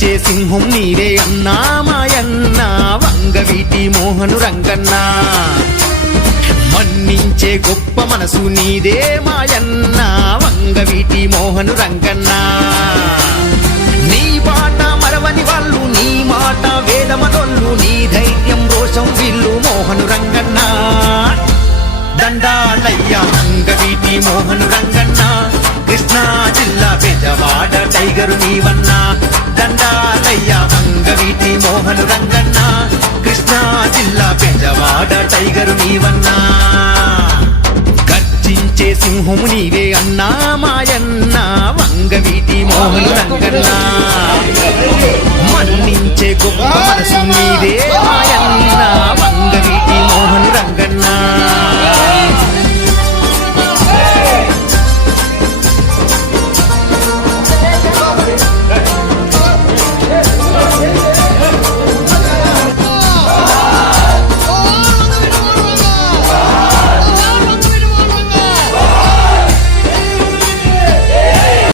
గర్జించే సింహం నీవే అన్నా మాయన్న వంగవీటి మోహను రంగన్న మన్నించే గొప్ప మనసు నీదే మాయన్న వంగవీటి మోహను రంగన్న నీ బాట మరవని వాళ్ళు నీ మాట వేదమదొల్లు నీ ధైర్యం రోషం విల్లు మోహను రంగన్న దండాలయ్య వంగవీటి మోహను రంగన్న కృష్ణా జిల్లా బెజవాడ టైగరు నీవన్నా దండాలయ్య వంగవీటి మోహను రంగన్న కృష్ణా జిల్లా బెజవాడ టైగరు నీవన్నా గర్జించే సింహము నీవే అన్నా మాయన్న వంగవీటి మోహను రంగన్న మన్నించే గొప్ప మనసు నీదే మాయన్న